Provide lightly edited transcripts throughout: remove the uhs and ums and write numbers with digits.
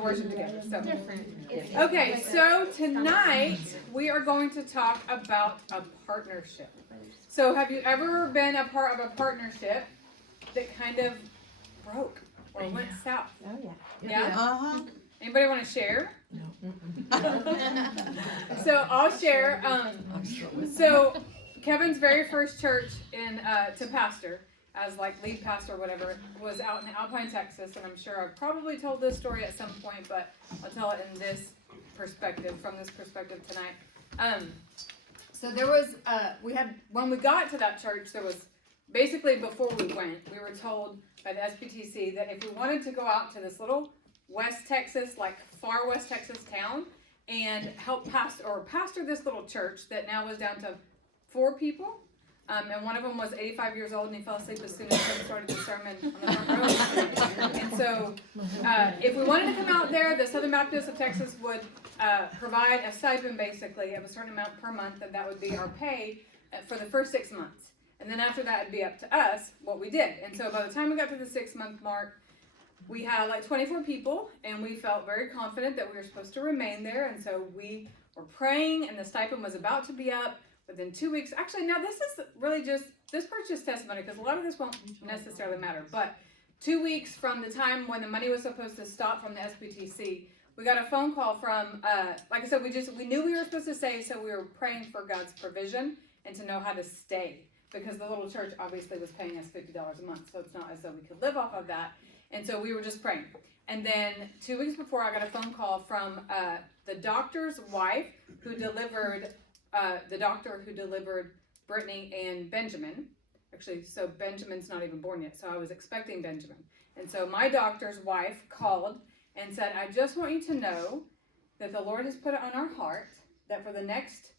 to worship together. So, okay, so tonight we are going to talk about a partnership. So have you ever been a part of a partnership that kind of broke or went south? Oh, yeah. Yeah? Uh-huh. Anybody want to share? No. So I'll share. So Kevin's very first church to pastor, as like lead pastor or whatever, was out in Alpine, Texas, and I'm sure I've probably told this story at some point, but I'll tell it in this perspective, from this perspective tonight. So there was, when we got to that church, there was, basically before we went, we were told by the SPTC that if we wanted to go out to this little West Texas, like far West Texas town, and help pastor this little church that now was down to 4 people, and one of them was 85 years old, and he fell asleep as soon as he started the sermon on the front row. And so, if we wanted to come out there, the Southern Baptists of Texas would provide a stipend, basically, of a certain amount per month, and that would be our pay for the first 6 months. And then after that, it'd be up to us what we did. And so, by the time we got to the 6-month mark, we had like 24 people, and we felt very confident that we were supposed to remain there. And so we were praying, and the stipend was about to be up. Within 2 weeks, actually, now this is really this part's just testimony, because a lot of this won't necessarily matter, but 2 weeks from the time when the money was supposed to stop from the SPTC, we got a phone call from, like I said, we knew we were supposed to stay, so we were praying for God's provision and to know how to stay, because the little church obviously was paying us $50 a month, so it's not as though we could live off of that, and so we were just praying. And then 2 weeks before, I got a phone call from the doctor's wife who delivered the doctor who delivered Brittany and Benjamin. Actually, so Benjamin's not even born yet, so I was expecting Benjamin. And so my doctor's wife called and said, I just want you to know that the Lord has put it on our heart that for the next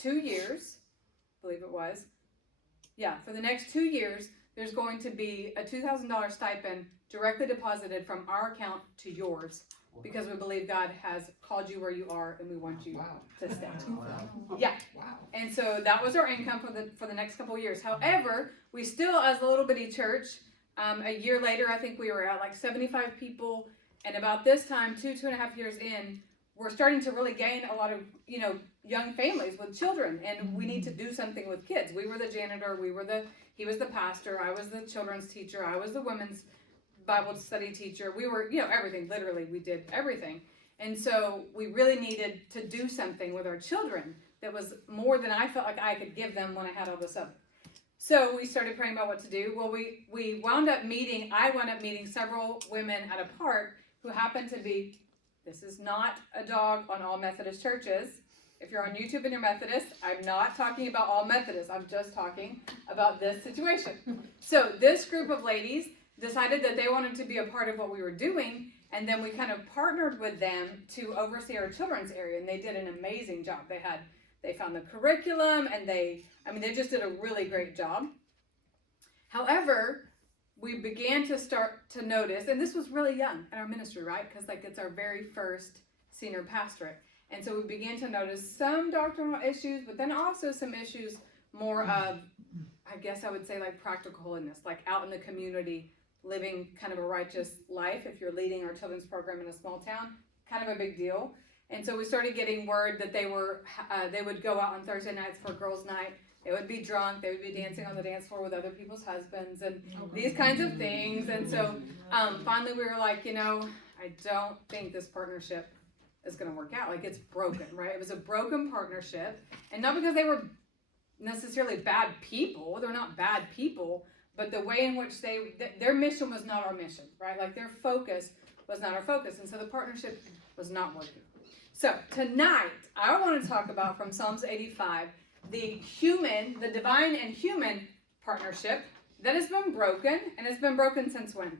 2 years, I believe it was, for the next 2 years, there's going to be a $2,000 stipend directly deposited from our account to yours, because we believe God has called you where you are, and we want you to stay. Yeah. Wow. And so that was our income for the next couple of years. However, we still, as a little bitty church, a year later, I think we were at like 75 people, and about this time, 2.5 years in, we're starting to really gain a lot of, young families with children, and we need to do something with kids. We were the janitor, he was the pastor, I was the children's teacher, I was the women's Bible study teacher. We were, everything, literally, we did everything. And so we really needed to do something with our children that was more than I felt like I could give them when I had all this up. So we started praying about what to do. Well, I wound up meeting several women at a park who happened to be, this is not a dog on all Methodist churches. If you're on YouTube and you're Methodist, I'm not talking about all Methodists. I'm just talking about this situation. So this group of ladies decided that they wanted to be a part of what we were doing, and then we kind of partnered with them to oversee our children's area, and they did an amazing job. They found the curriculum, and they just did a really great job. However, we began to start to notice, and this was really young in our ministry, right? Because it's our very first senior pastorate. And so we began to notice some doctrinal issues, but then also some issues more of, I guess I would say, like practical holiness, like out in the community, living kind of a righteous life. If you're leading our children's program in a small town, kind of a big deal. And so we started getting word that they would go out on Thursday nights for girls' night. They would be drunk. They would be dancing on the dance floor with other people's husbands and these kinds of things. And so finally we were like, I don't think this partnership is going to work out. Like, it's broken, right? It was a broken partnership. And not because they were necessarily bad people. They're not bad people. But the way in which their mission was not our mission, right? Like, their focus was not our focus. And so the partnership was not working. So tonight, I want to talk about, from Psalms 85, the divine and human partnership that has been broken. And it's been broken since when?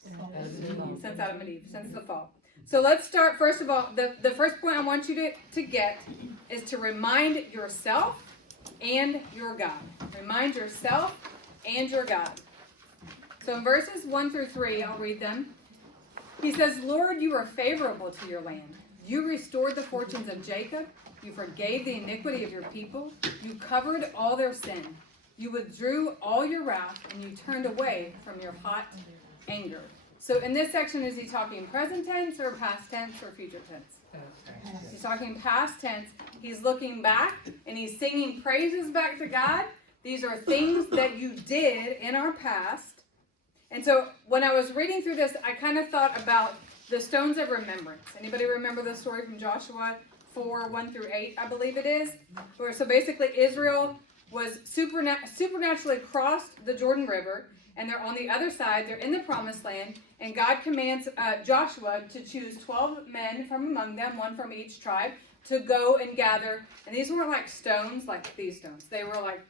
Since Adam and Eve, since the fall. So let's start, first of all, the first point I want you to get is to remind yourself and your God. Remind yourself and your God. So in verses 1 through 3, I'll read them. He says, Lord, you are favorable to your land. You restored the fortunes of Jacob. You forgave the iniquity of your people. You covered all their sin. You withdrew all your wrath, and you turned away from your hot anger. So in this section, is he talking present tense or past tense or future tense? He's talking past tense. He's looking back and he's singing praises back to God. These are things that you did in our past. And so when I was reading through this, I kind of thought about the stones of remembrance. Anybody remember the story from Joshua 4, 1 through 8, I believe it is? Where so basically Israel was supernaturally crossed the Jordan River, and they're on the other side. They're in the promised land, and God commands Joshua to choose 12 men from among them, one from each tribe, to go and gather. And these weren't like stones, like these stones. They were like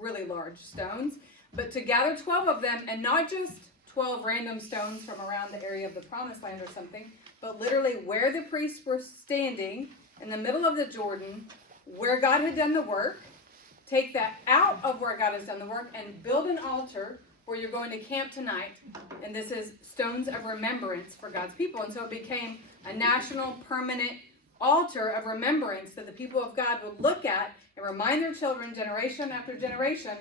really large stones. But to gather 12 of them, and not just 12 random stones from around the area of the promised land or something, but literally where the priests were standing in the middle of the Jordan, where God had done the work, take that out of where God has done the work and build an altar where you're going to camp tonight. And this is stones of remembrance for God's people. And so it became a national permanent altar of remembrance that the people of God would look at and remind their children generation after generation,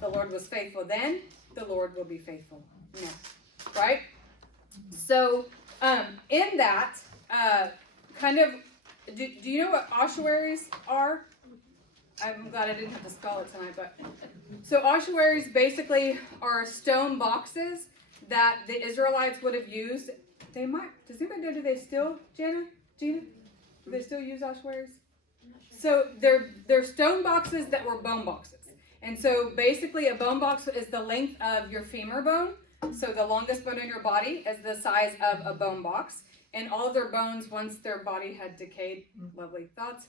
the Lord was faithful then, the Lord will be faithful now. Right? So in that, do you know what ossuaries are? I'm glad I didn't have to spell it tonight, but so ossuaries basically are stone boxes that the Israelites would have used. They might. Does anybody know? Do they still, Gina? Do they still use ossuaries? So they're stone boxes that were bone boxes, and so basically a bone box is the length of your femur bone. So the longest bone in your body is the size of a bone box, and all of their bones, once their body had decayed, lovely thoughts,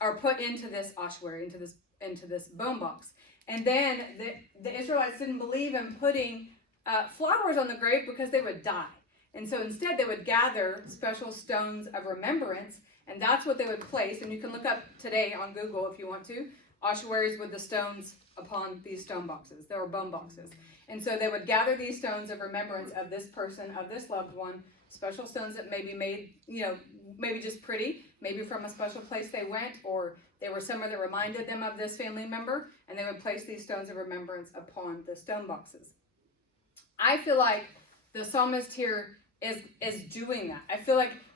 are put into this ossuary, into this bone box. And then the Israelites didn't believe in putting flowers on the grave because they would die. And so instead they would gather special stones of remembrance, and that's what they would place. And you can look up today on Google if you want to, ossuaries with the stones upon these stone boxes. They were bone boxes. And so they would gather these stones of remembrance of this person, of this loved one, special stones that maybe made, maybe just pretty, maybe from a special place they went, or they were somewhere that reminded them of this family member, and they would place these stones of remembrance upon the stone boxes. I feel like the psalmist here is doing that.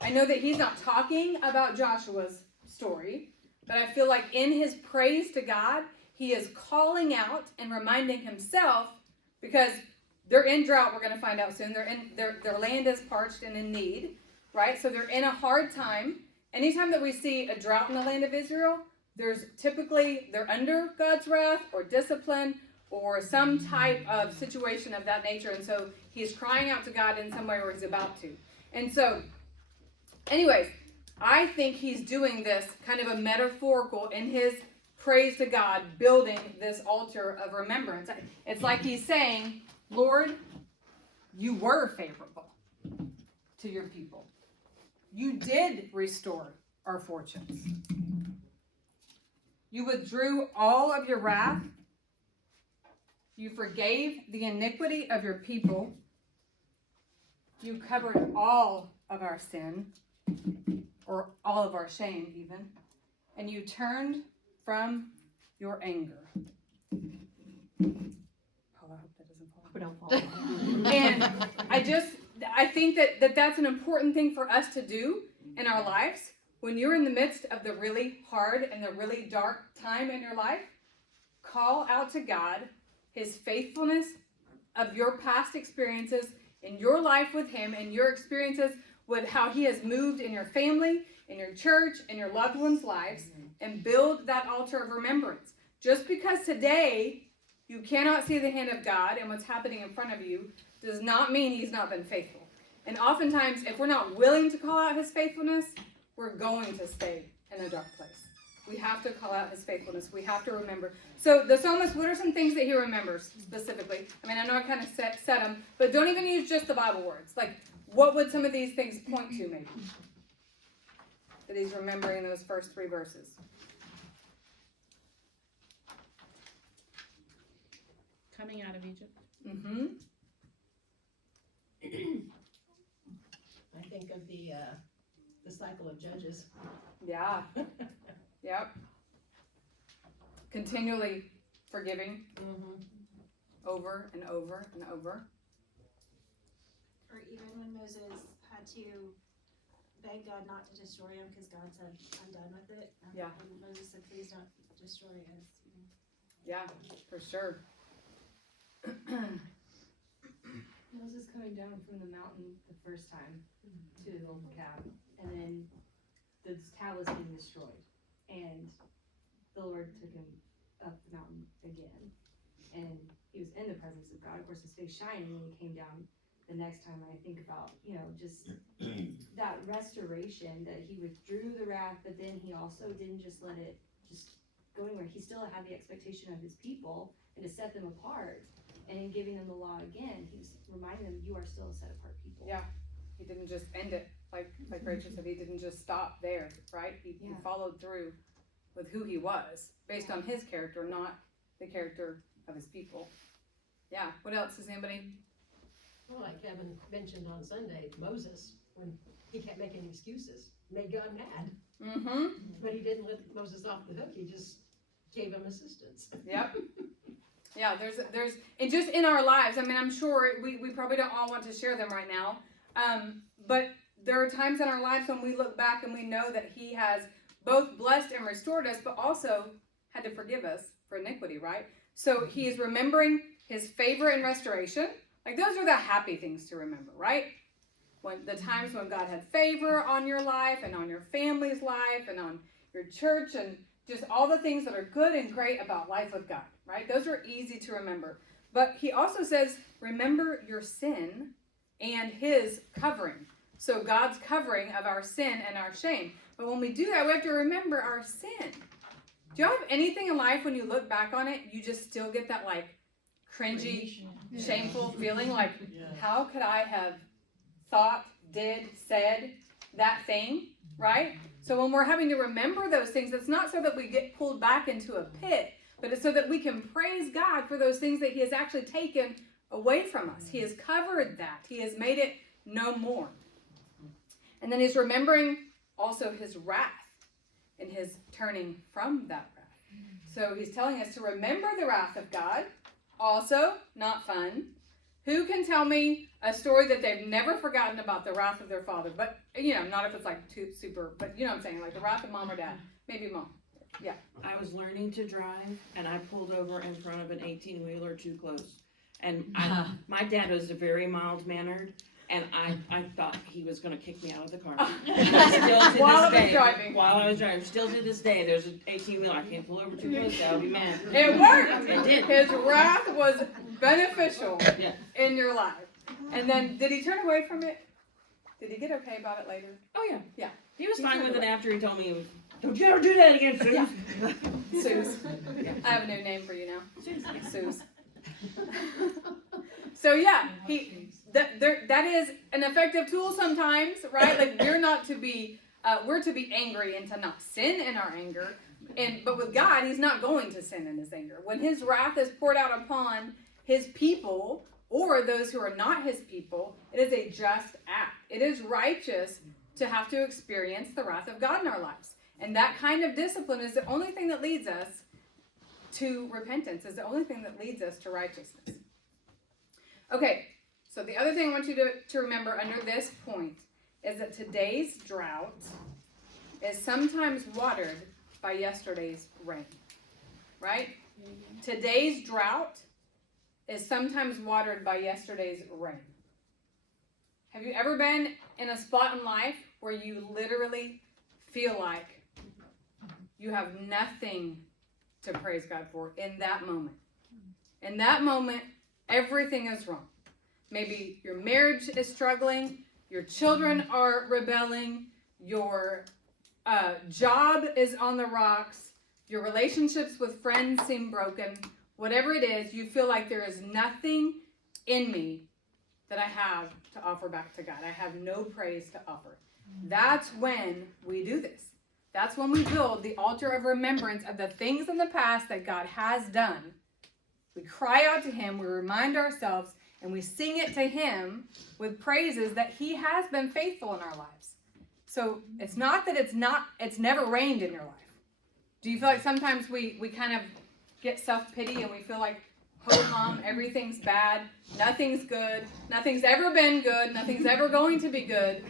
I know that he's not talking about Joshua's story, but I feel like in his praise to God, he is calling out and reminding himself, because they're in drought, we're going to find out soon. Their land is parched and in need, right? So they're in a hard time. Anytime that we see a drought in the land of Israel, they're under God's wrath or discipline or some type of situation of that nature. And so he's crying out to God in some way, or he's about to. And so, anyways, I think he's doing this kind of a metaphorical in his praise to God, building this altar of remembrance. It's like he's saying, Lord, you were favorable to your people. You did restore our fortunes. You withdrew all of your wrath. You forgave the iniquity of your people. You covered all of our sin, or all of our shame even, and you turned from your anger. Paula, I hope that doesn't fall. We don't fall. And I think that that's an important thing for us to do in our lives. When you're in the midst of the really hard and the really dark time in your life, call out to God his faithfulness of your past experiences in your life with him, and your experiences with how he has moved in your family, in your church, in your loved ones' lives, and build that altar of remembrance. Just because today you cannot see the hand of God and what's happening in front of you does not mean he's not been faithful. And oftentimes, if we're not willing to call out his faithfulness, we're going to stay in a dark place. We have to call out his faithfulness. We have to remember. So the psalmist, what are some things that he remembers specifically? I know I kind of said them, but don't even use just the Bible words. Like, what would some of these things point to maybe? That he's remembering those first 3 verses. Coming out of Egypt. Mm-hmm. I think of the cycle of Judges. Yeah. Yep. Continually forgiving. Mm-hmm. Over and over and over. even when Moses had to beg God not to destroy him because God said, I'm done with it. Yeah. And Moses said, please don't destroy us. Yeah, for sure. Moses coming down from the mountain the first time to the little calf, and then the tower was being destroyed, and the Lord took him up the mountain again, and he was in the presence of God. Of course, his face shining when he came down the next time. I think about, just that restoration, that he withdrew the wrath, but then he also didn't just let it just go anywhere. He still had the expectation of his people and to set them apart. And in giving them the law again, he's reminding them, you are still a set apart people. Yeah. He didn't just end it, like Rachel said, he didn't just stop there, right? He followed through with who he was, based on his character, not the character of his people. Yeah, what else? Does anybody? Well, like Kevin mentioned on Sunday, Moses, when he kept making excuses, made God mad. Mm-hmm. But he didn't let Moses off the hook, he just gave him assistance. Yep. Yeah, there's, and just in our lives, I mean, I'm sure we probably don't all want to share them right now, but there are times in our lives when we look back and we know that he has both blessed and restored us, but also had to forgive us for iniquity, right? So he is remembering his favor and restoration. Like, those are the happy things to remember, right? When the times when God had favor on your life and on your family's life and on your church and just all the things that are good and great about life with God, right? Those are easy to remember. But he also says, remember your sin and his covering. So God's covering of our sin and our shame. But when we do that, we have to remember our sin. Do you have anything in life when you look back on it, you just still get that like cringy, shameful feeling? Like, how could I have thought, did, said that thing, right? So when we're having to remember those things, it's not so that we get pulled back into a pit, but it's so that we can praise God for those things that he has actually taken away from us. He has covered that. He has made it no more. And then he's remembering also his wrath and his turning from that wrath. So he's telling us to remember the wrath of God. Also, not fun. Who can tell me a story that they've never forgotten about the wrath of their father? But, not if it's like too super, but you know what I'm saying, like the wrath of mom or dad. Maybe mom. Yeah. I was learning to drive, and I pulled over in front of an 18-wheeler too close. And my dad was very mild-mannered, and I thought he was going to kick me out of the car. While I was driving. While I was driving. Still to this day, there's an 18-wheeler. I can't pull over too close, I'll be mad. It worked. It did. His wrath was beneficial Yeah. in your life. And then, did he turn away from it? Did he get okay about it later? Oh, yeah. Yeah. He was He fine turned with it away. after he told me, don't you ever do that again, Suze. Yeah. Suze. I have a new name for you now. Suze. So yeah, that is an effective tool sometimes, right? Like we're to be angry and to not sin in our anger. But with God, he's not going to sin in his anger. When his wrath is poured out upon his people or those who are not his people, it is a just act. It is righteous to have to experience the wrath of God in our lives. And that kind of discipline is the only thing that leads us to repentance, is the only thing that leads us to righteousness. Okay, so the other thing I want you to remember under this point is that today's drought is sometimes watered by yesterday's rain, right? Today's drought is sometimes watered by yesterday's rain. Have you ever been in a spot in life where you literally feel like you have nothing to praise God for in that moment? In that moment, everything is wrong. Maybe your marriage is struggling, your children are rebelling, your job is on the rocks, your relationships with friends seem broken. Whatever it is, you feel like there is nothing in me that I have to offer back to God. I have no praise to offer. That's when we do this. That's when we build the altar of remembrance of the things in the past that God has done. We cry out to him, we remind ourselves, and we sing it to him with praises that he has been faithful in our lives. So it's not that it's never rained in your life. Do you feel like sometimes we kind of get self-pity and we feel like Hope Mom, everything's bad, nothing's good, nothing's ever been good, nothing's ever going to be good.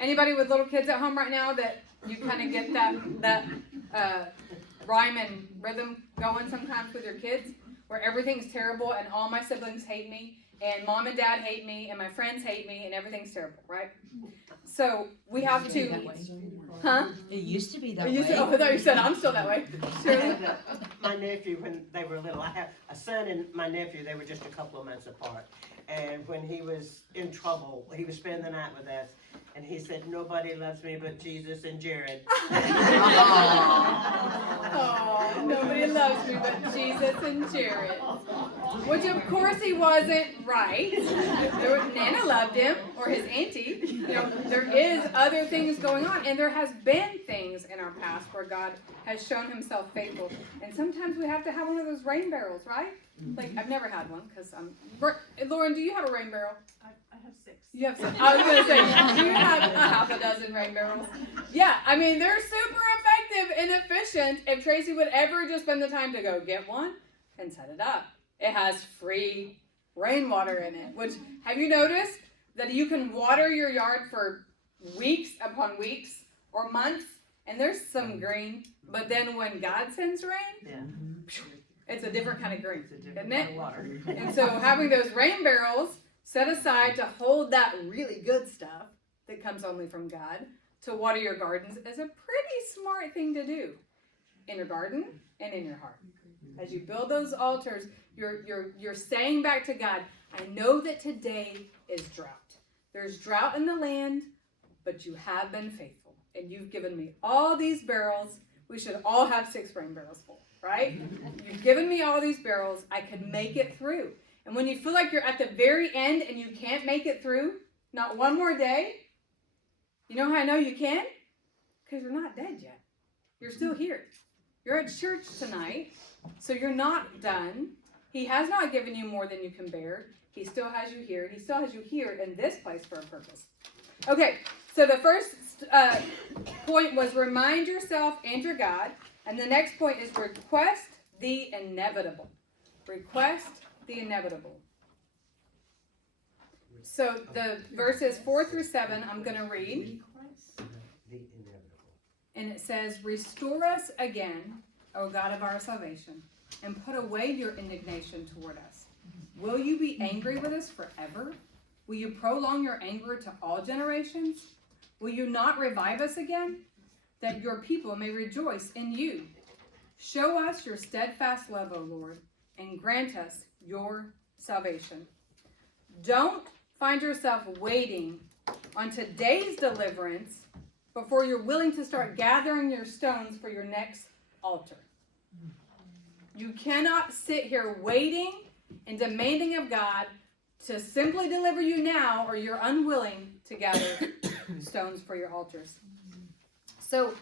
Anybody with little kids at home right now that you kind of get that rhyme and rhythm going sometimes with your kids, where everything's terrible and all my siblings hate me and Mom and Dad hate me and my friends hate me and everything's terrible, right? So we have to, huh? It used to be that You way. said, oh, I thought you said I'm still that way. Shirley? My nephew, when they were little, I have a son and my nephew, they were just a couple of months apart. And when he was in trouble, he was spending the night with us, and he said, "Nobody loves me but Jesus and Jared." Oh, nobody loves me but Jesus and Jared. Which of course he wasn't right. Nana loved him, or his auntie. You know, there is other things going on, and there has been things in our past where God has shown himself faithful. And sometimes we have to have one of those rain barrels, right? Like, I've never had one, because Lauren, do you have a rain barrel? I have 6. You have some. I was going to say, you have a half a dozen rain barrels. Yeah, I mean, they're super effective and efficient if Tracy would ever just spend the time to go get one and set it up. It has free rainwater in it, which, have you noticed that you can water your yard for weeks upon weeks or months, and there's some green, but then when God sends rain, it's a different kind of green, isn't it? And so having those rain barrels set aside to hold that really good stuff that comes only from God to water your gardens is a pretty smart thing to do in your garden and in your heart. As you build those altars, you're saying back to God, I know that today is drought. There's drought in the land, but you have been faithful. And you've given me all these barrels. We should all have 6 rain barrels full, right? You've given me all these barrels. I could make it through. And when you feel like you're at the very end and you can't make it through, not one more day, you know how I know you can? Because you're not dead yet. You're still here. You're at church tonight, so you're not done. He has not given you more than you can bear. He still has you here. He still has you here in this place for a purpose. Okay, so the first point was remind yourself and your God. And the next point is request the inevitable. Request the inevitable. So the verses 4 through 7, I'm going to read. And it says, restore us again, O God of our salvation, and put away your indignation toward us. Will you be angry with us forever? Will you prolong your anger to all generations? Will you not revive us again, that your people may rejoice in you? Show us your steadfast love, O Lord, and grant us your salvation. Don't find yourself waiting on today's deliverance before you're willing to start gathering your stones for your next altar. You cannot sit here waiting and demanding of God to simply deliver you now, or you're unwilling to gather stones for your altars. So,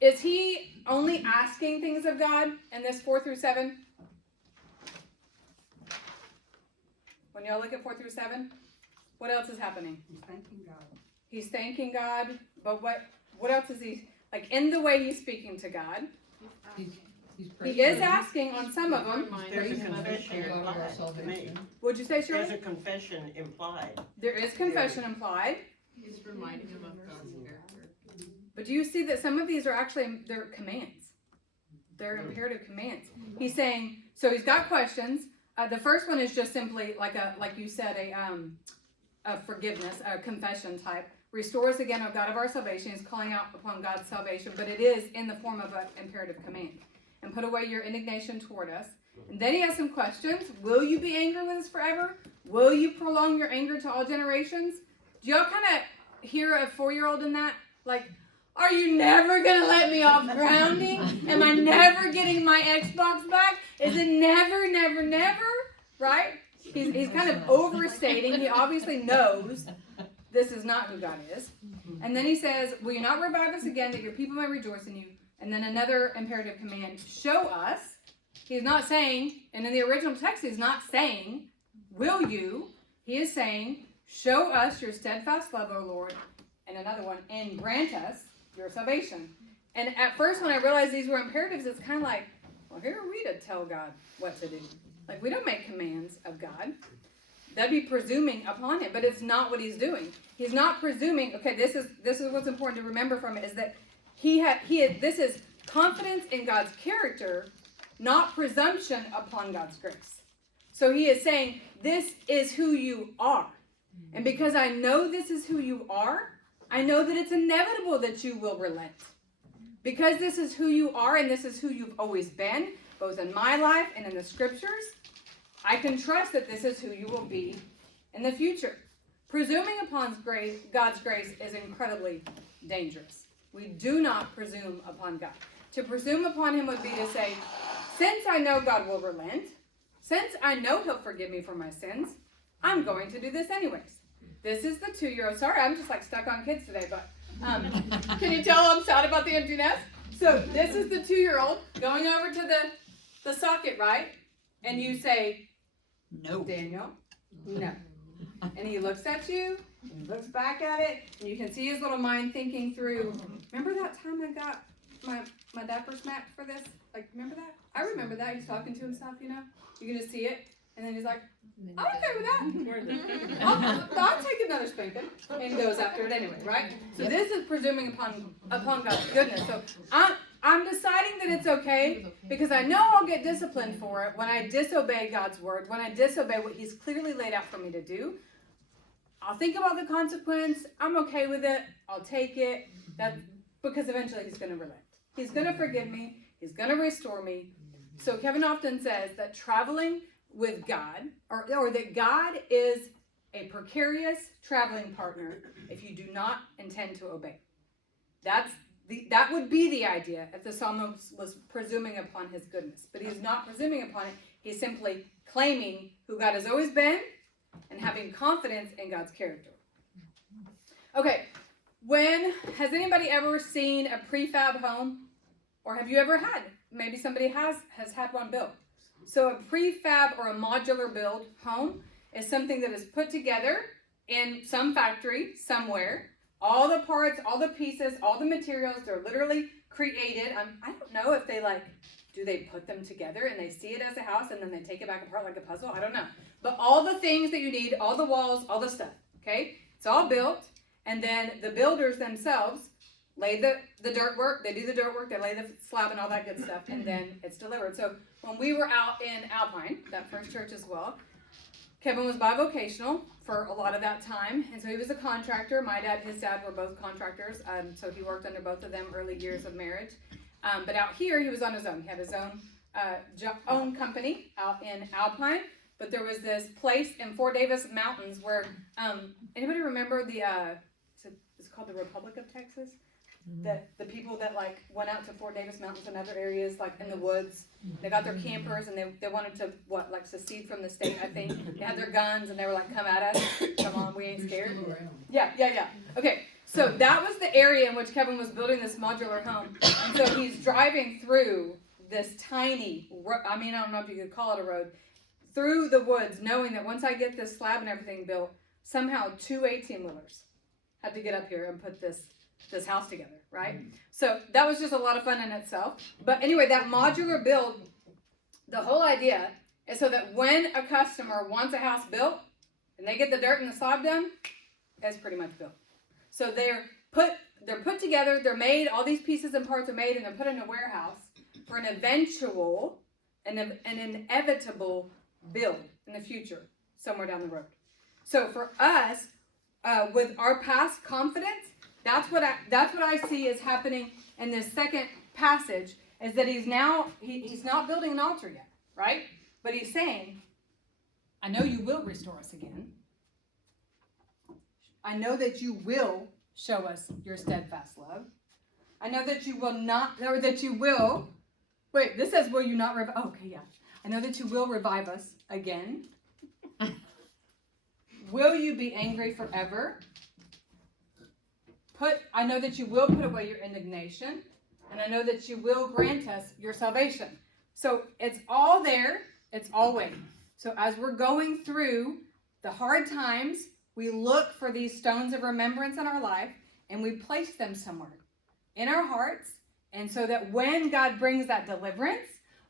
is he only asking things of God in this 4 through 7? When y'all look at 4 through 7, what else is happening? He's thanking God. He's thanking God, but what else is he, like in the way he's speaking to God? He is asking on some of them. There's a confession implied to me. What'd you say, There's Shirley? a confession implied. There is confession implied. He's reminding him of God's character. But do you see that some of these are actually, they're commands. They're imperative commands. He's saying, so he's got questions. The first one is just simply like you said, a forgiveness, a confession type. Restore us again, O God of our salvation. He's calling out upon God's salvation, but it is in the form of an imperative command. And put away your indignation toward us. And then he has some questions. Will you be angry with us forever? Will you prolong your anger to all generations? Do y'all kind of hear a 4-year-old in that? Like, are you never going to let me off grounding? Am I never getting my Xbox back? Is it never, never, never? Right? He's kind of overstating. He obviously knows this is not who God is. And then he says, will you not revive us again, that your people may rejoice in you? And then another imperative command, show us. He's not saying, and in the original text, he's not saying, will you? He is saying, show us your steadfast love, O Lord. And another one, and grant us your salvation. And at first, when I realized these were imperatives, it's kind of like, well, who are we to tell God what to do? Like, we don't make commands of God. That'd be presuming upon him, but it's not what he's doing. He's not presuming. Okay, this is what's important to remember from it, is that this is confidence in God's character, not presumption upon God's grace. So he is saying, this is who you are. And because I know this is who you are, I know that it's inevitable that you will relent. Because this is who you are and this is who you've always been, both in my life and in the scriptures, I can trust that this is who you will be in the future. Presuming upon God's grace is incredibly dangerous. We do not presume upon God. To presume upon him would be to say, since I know God will relent, since I know he'll forgive me for my sins, I'm going to do this anyways. This is the 2-year-old. Sorry, I'm just like stuck on kids today, but can you tell I'm sad about the empty nest? So this is the 2-year-old going over to the socket, right? And you say, no, Daniel, no. And he looks at you, and he looks back at it, and you can see his little mind thinking through, remember that time I got my diaper smacked for this? Like, remember that? I remember that. He's talking to himself, you know? You're going to see it, and then he's like, I'm okay with that. I'll take another spanking. And he goes after it anyway, right? So this is presuming upon God's goodness. So I'm deciding that it's okay because I know I'll get disciplined for it when I disobey God's word, when I disobey what he's clearly laid out for me to do. I'll think about the consequence. I'm okay with it. I'll take it. Because eventually he's going to relent. He's going to forgive me. He's going to restore me. So Kevin often says that traveling with God, or that God is a precarious traveling partner if you do not intend to obey. That would be the idea if the psalmist was presuming upon his goodness. But he's not presuming upon it. He's simply claiming who God has always been and having confidence in God's character. Okay, has anybody ever seen a prefab home? Or have you ever had? Maybe somebody has had one built. So a prefab or a modular build home is something that is put together in some factory somewhere. All the parts, all the pieces, all the materials, they're literally created. I don't know if do they put them together and they see it as a house and then they take it back apart like a puzzle? I don't know. But all the things that you need, all the walls, all the stuff, okay? It's all built, and then the builders themselves lay the dirt work, they do the dirt work, they lay the slab and all that good stuff, and then it's delivered. So when we were out in Alpine, that first church as well, Kevin was bivocational for a lot of that time, and so he was a contractor. My dad and his dad were both contractors, so he worked under both of them early years of marriage. But out here, he was on his own. He had his own company out in Alpine, but there was this place in Fort Davis Mountains where, anybody remember it's called the Republic of Texas? That the people that like went out to Fort Davis Mountains and other areas like in the woods, they got their campers and they wanted to secede from the state. I think they had their guns and they were like, come at us, come on, we ain't scared. Yeah. Okay, so that was the area in which Kevin was building this modular home, and so he's driving through this tiny, I don't know if you could call it a road, through the woods, knowing that once I get this slab and everything built, somehow 2 18-wheelers had to get up here and put this house together, right? So that was just a lot of fun in itself. But anyway, that modular build, the whole idea is so that when a customer wants a house built and they get the dirt and the slab done, it's pretty much built. So they're put together, they're made, all these pieces and parts are made, and they're put in a warehouse for an inevitable build in the future, somewhere down the road. So for us, with our past confidence, that's what I see is happening in this second passage, is that he's not building an altar yet, right? But he's saying, I know you will restore us again. I know that you will show us your steadfast love. I know that you will not, or that you will, wait, this says, will you not revive? Oh, okay, yeah. I know that you will revive us again. Will you be angry forever? I know that you will put away your indignation, and I know that you will grant us your salvation. So it's all there, it's all waiting. So as we're going through the hard times, we look for these stones of remembrance in our life, and we place them somewhere in our hearts, and so that when God brings that deliverance,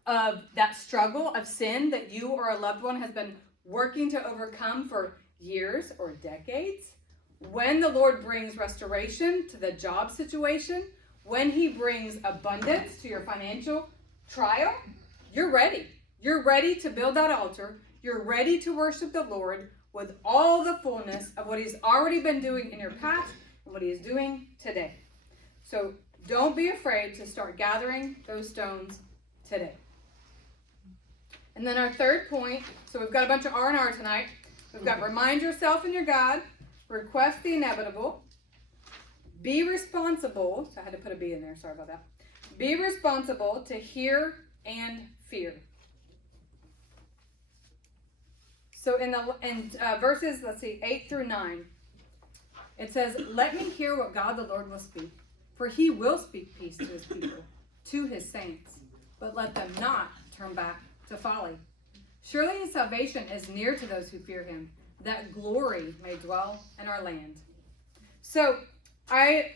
of that struggle of sin that you or a loved one has been working to overcome for years or decades, when the Lord brings restoration to the job situation, when he brings abundance to your financial trial, you're ready. You're ready to build that altar. You're ready to worship the Lord with all the fullness of what he's already been doing in your past and what he is doing today. So don't be afraid to start gathering those stones today. And then our third point, so we've got a bunch of R&R tonight. We've got remind yourself in your God, request the inevitable, be responsible. So I had to put a B in there, sorry about that. Be responsible to hear and fear. So in verses, let's see, 8 through 9, it says, let me hear what God the Lord will speak, for he will speak peace to his people, to his saints, but let them not turn back to folly. Surely his salvation is near to those who fear him, that glory may dwell in our land. So I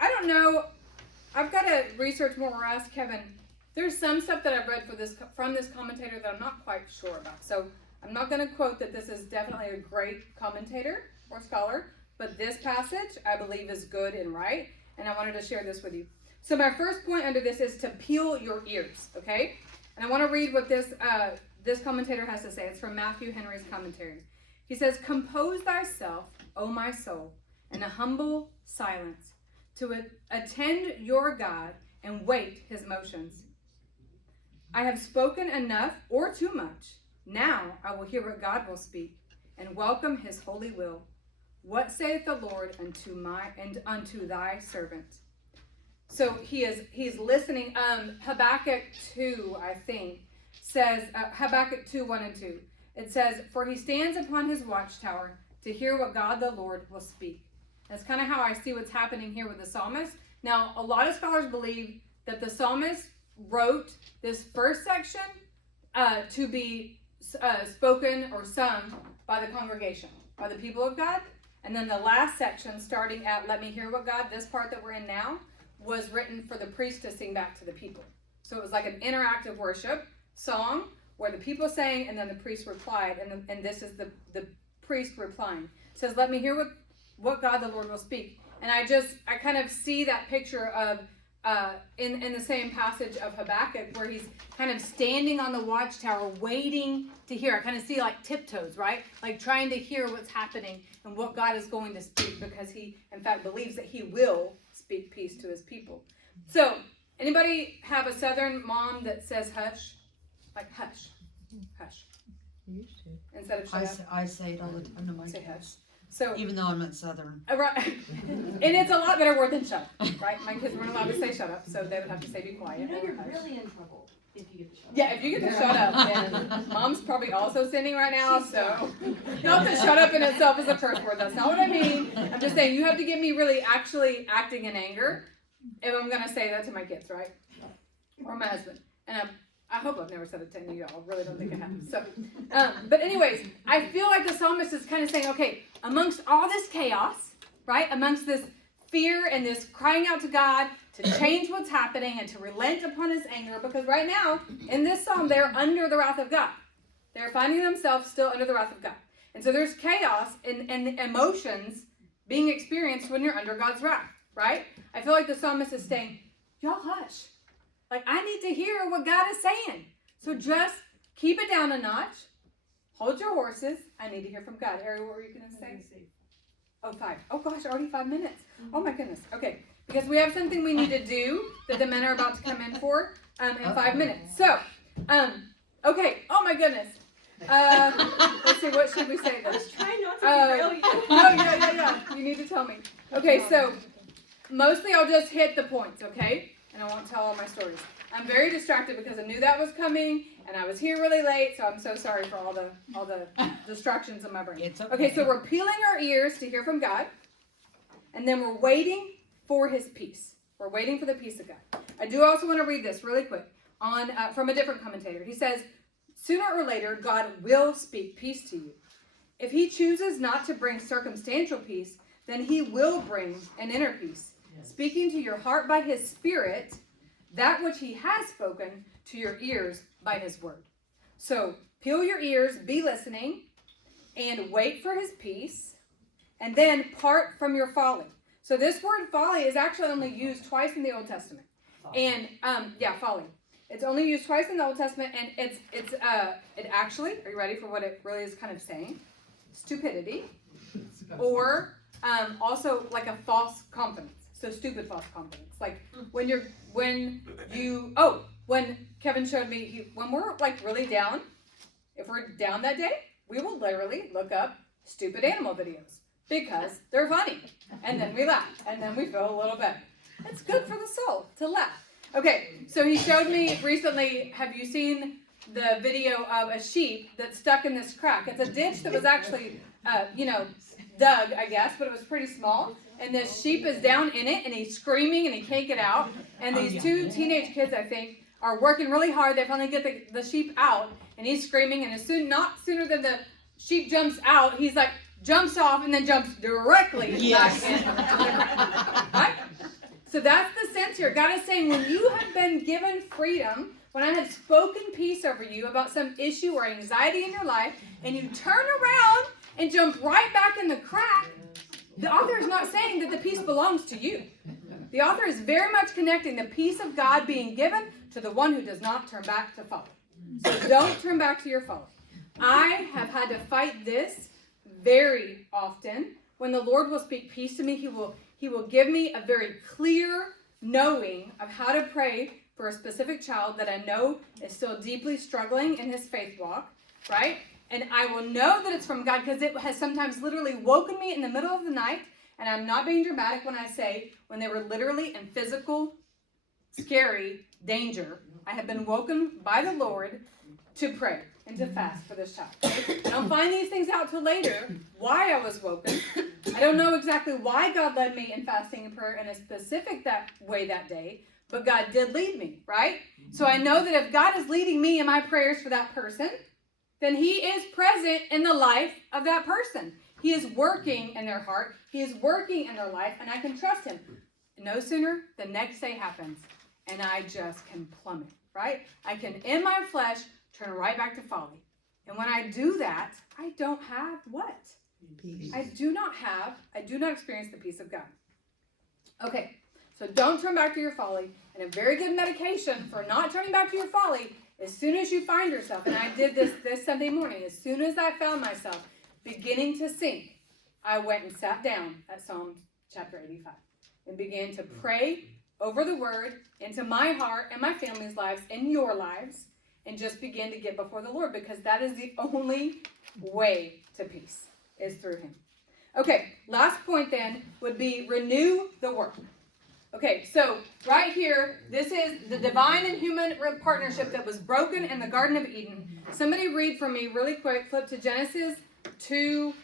don't know, I've got to research more or ask Kevin. There's some stuff that I've read from this commentator that I'm not quite sure about. So I'm not going to quote that this is definitely a great commentator or scholar, but this passage I believe is good and right, and I wanted to share this with you. So my first point under this is to peel your ears, okay? And I want to read what this commentator has to say. It's from Matthew Henry's commentary. He says, compose thyself, O my soul, in a humble silence, to attend your God and wait his motions. I have spoken enough or too much. Now I will hear what God will speak and welcome his holy will. What saith the Lord unto thy servant? So he's listening. Habakkuk 2, I think, says, Habakkuk 2, 1 and 2. It says, for he stands upon his watchtower to hear what God the Lord will speak. That's kind of how I see what's happening here with the psalmist. Now, a lot of scholars believe that the psalmist wrote this first section to be spoken or sung by the congregation, by the people of God. And then the last section, starting at let me hear what God, this part that we're in now, was written for the priest to sing back to the people. So it was like an interactive worship song where the people sang and then the priest replied. And this is the priest replying. It says, let me hear what God the Lord will speak. And I kind of see that picture of in the same passage of Habakkuk where he's kind of standing on the watchtower waiting to hear. I kind of see like tiptoes, right? Like trying to hear what's happening and what God is going to speak, because he in fact believes that he will speak peace to his people. So anybody have a Southern mom that says hush? Like hush, hush. You used to. Instead of shut up. I say it all the time to my Say hush. kids. So Even though I'm not Southern. right, and it's a lot better word than shut up, right? My kids weren't allowed to say shut up, so they would have to say be quiet. You know or you're hush. really in trouble if you get the shut. Yeah, if you get the shut up, then mom's probably also sinning right now, so not that shut up in itself is a curse word, that's not what I mean. I'm just saying you have to get me really actually acting in anger if I'm gonna say that to my kids, right? Or my husband. And I hope I've never said it to any of y'all. I really don't think I have. So, but anyways, I feel like the psalmist is kind of saying, okay, amongst all this chaos, right? Amongst this fear and this crying out to God to change what's happening and to relent upon his anger, because right now in this psalm, they're under the wrath of God. They're finding themselves still under the wrath of God. And so there's chaos and emotions being experienced when you're under God's wrath, right? I feel like the psalmist is saying, y'all hush. Like, I need to hear what God is saying. So just keep it down a notch. Hold your horses. I need to hear from God. Harry, what were you going to say? Oh, 5. Oh, gosh, already 5 minutes. Oh, my goodness. Okay, because we have something we need to do that the men are about to come in for in 5 minutes. So, okay. Oh, my goodness. Let's see, what should we say then? Just try not to derail you. Oh, yeah. You need to tell me. Okay, so mostly I'll just hit the points, okay? And I won't tell all my stories. I'm very distracted because I knew that was coming, and I was here really late, so I'm so sorry for all the distractions in my brain. It's okay. Okay, so we're peeling our ears to hear from God, and then we're waiting for his peace. We're waiting for the peace of God. I do also want to read this really quick on from a different commentator. He says, sooner or later, God will speak peace to you. If he chooses not to bring circumstantial peace, then he will bring an inner peace. Speaking to your heart by his Spirit, that which he has spoken to your ears by his word. So peel your ears, be listening, and wait for his peace, and then part from your folly. So this word folly is actually only used twice in the Old Testament. And, folly. It's only used twice in the Old Testament, and it actually, are you ready for what it really is kind of saying? Stupidity, or also like a false confidence. So stupid false confidence. Like when Kevin showed me, when we're like really down, if we're down that day, we will literally look up stupid animal videos because they're funny. And then we laugh, and then we feel a little better. It's good for the soul to laugh. Okay, so he showed me recently, have you seen the video of a sheep that's stuck in this crack? It's a ditch that was actually, dug, I guess, but it was pretty small. And this sheep is down in it, and he's screaming, and he can't get out. And these two teenage kids, I think, are working really hard. They finally get the sheep out, and he's screaming. And not sooner than the sheep jumps out, he's like, jumps off, and then jumps directly back in. Right? So that's the sense here. God is saying, when you have been given freedom, when I have spoken peace over you about some issue or anxiety in your life, and you turn around and jump right back in the crack, the author is not saying that the peace belongs to you. The author is very much connecting the peace of God being given to the one who does not turn back to folly. So don't turn back to your folly. I have had to fight this very often. When the Lord will speak peace to me, He will give me a very clear knowing of how to pray for a specific child that I know is still deeply struggling in his faith walk, right? And I will know that it's from God because it has sometimes literally woken me in the middle of the night, and I'm not being dramatic when I say when they were literally in physical, scary danger. I have been woken by the Lord to pray and to fast for this child. I don't find these things out till later, why I was woken. I don't know exactly why God led me in fasting and prayer in a specific way that day, but God did lead me, right? So I know that if God is leading me in my prayers for that person, then He is present in the life of that person. He is working in their heart. He is working in their life, and I can trust Him. No sooner, the next day happens, and I just can plummet, right? I can, in my flesh, turn right back to folly. And when I do that, I don't have what? Peace. I do not experience the peace of God. Okay, so don't turn back to your folly. And a very good medication for not turning back to your folly, as soon as you find yourself, and I did this Sunday morning, as soon as I found myself beginning to sink, I went and sat down at Psalm chapter 85 and began to pray over the word into my heart and my family's lives and your lives, and just begin to get before the Lord, because that is the only way to peace, is through Him. Okay, last point then would be renew the work. Okay, so right here, this is the divine and human partnership that was broken in the Garden of Eden. Somebody read for me really quick, flip to Genesis 2:5,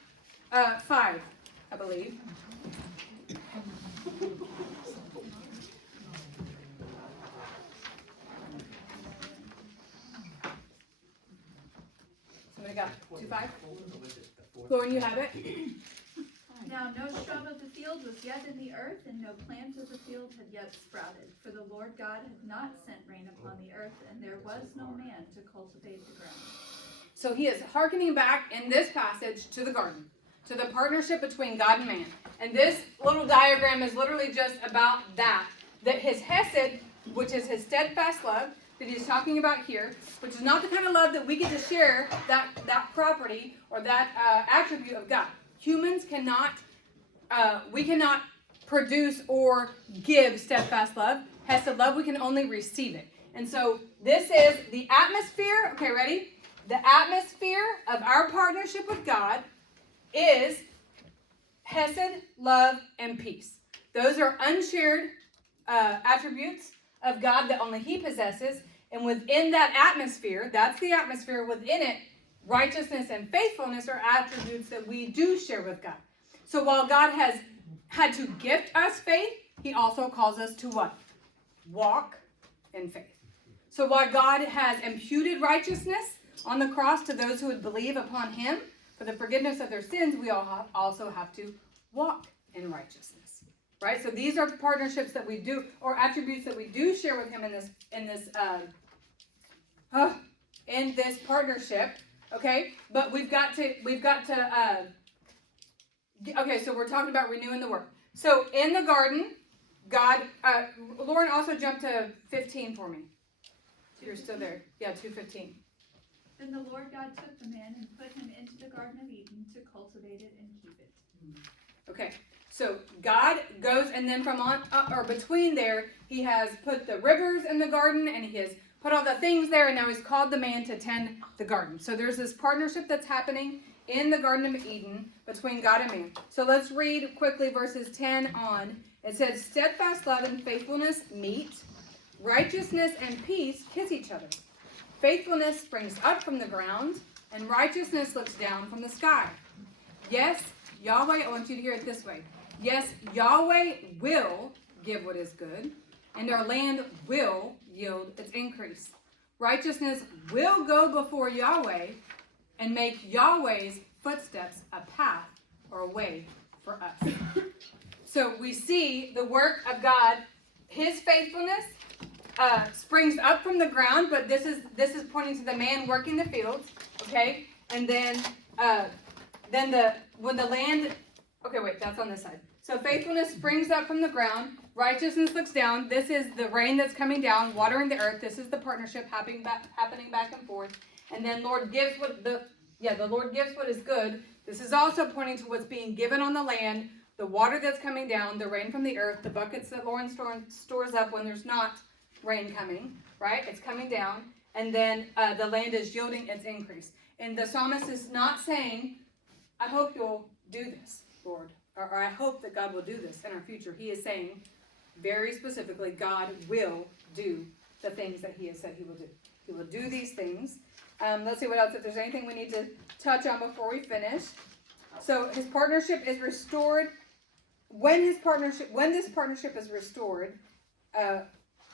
I believe. Somebody got 2:5? Lauren, you have it? Now no shrub of the field was yet in the earth, and no plant of the field had yet sprouted. For the Lord God had not sent rain upon the earth, and there was no man to cultivate the ground. So he is hearkening back in this passage to the garden, to the partnership between God and man. And this little diagram is literally just about that his hesed, which is his steadfast love, that he's talking about here, which is not the kind of love that we get to share that property or that attribute of God. Humans cannot, we cannot produce or give steadfast love. Hesed love, we can only receive it. And so this is the atmosphere. Okay, ready? The atmosphere of our partnership with God is hesed, love, and peace. Those are unshared attributes of God that only He possesses. And within that atmosphere, that's the atmosphere, within it, righteousness and faithfulness are attributes that we do share with God. So while God has had to gift us faith, He also calls us to what? Walk in faith. So while God has imputed righteousness on the cross to those who would believe upon Him for the forgiveness of their sins, we also have to walk in righteousness. Right? So these are partnerships that we do, or attributes that we do share with Him in this in this partnership, okay? But we've got to, okay, so we're talking about renewing the work. So in the garden, God, Lauren also jumped to 15 for me. You're still there. Yeah, 2:15. Then the Lord God took the man and put him into the Garden of Eden to cultivate it and keep it. Okay, so God goes, and then from on, or between there, he has put the rivers in the garden, and he has put all the things there, and now he's called the man to tend the garden. So there's this partnership that's happening in the Garden of Eden between God and man. So let's read quickly verses 10 on. It says, steadfast love and faithfulness meet, righteousness and peace kiss each other. Faithfulness springs up from the ground, and righteousness looks down from the sky. Yes, Yahweh, I want you to hear it this way. Yes, Yahweh will give what is good, and our land will yield its increase. Righteousness will go before Yahweh and make Yahweh's footsteps a path or a way for us. So we see the work of God, his faithfulness springs up from the ground, but this is pointing to the man working the fields, okay? And then when the land, okay, wait, that's on this side. So faithfulness springs up from the ground, righteousness looks down. This is the rain that's coming down, watering the earth. This is the partnership happening back and forth. And then the Lord gives what is good. This is also pointing to what's being given on the land, the water that's coming down, the rain from the earth, the buckets that Lauren stores up when there's not rain coming, right? It's coming down, and then the land is yielding its increase. And the psalmist is not saying, I hope you'll do this, Lord, or I hope that God will do this in our future. He is saying very specifically, God will do the things that he has said he will do. He will do these things. Let's see what else, if there's anything we need to touch on before we finish. So his partnership is restored. When this partnership is restored,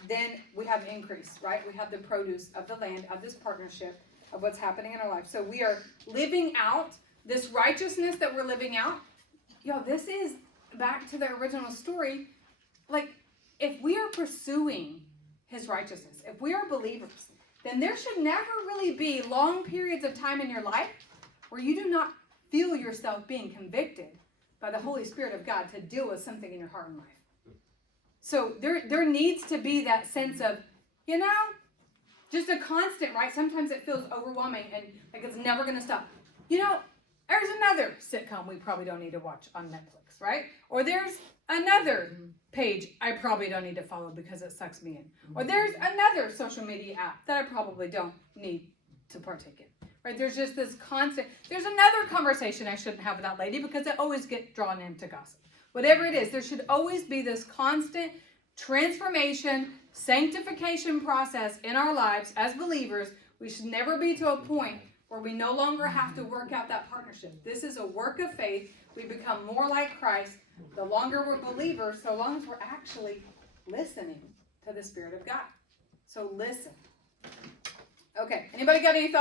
then we have increase, right? We have the produce of the land, of this partnership, of what's happening in our life. So we are living out this righteousness that we're living out. This is back to the original story. Like, if we are pursuing his righteousness, if we are believers, then there should never really be long periods of time in your life where you do not feel yourself being convicted by the Holy Spirit of God to deal with something in your heart and life. So there needs to be that sense of, just a constant, right? Sometimes it feels overwhelming and like it's never going to stop. There's another sitcom we probably don't need to watch on Netflix, right? Or there's another page I probably don't need to follow because it sucks me in. Or there's another social media app that I probably don't need to partake in, right? There's just this constant, there's another conversation I shouldn't have with that lady because I always get drawn into gossip. Whatever it is, there should always be this constant transformation, sanctification process in our lives as believers. We should never be to a point where we no longer have to work out that partnership. This is a work of faith. We become more like Christ the longer we're believers, so long as we're actually listening to the Spirit of God. So listen. Okay, anybody got any thoughts?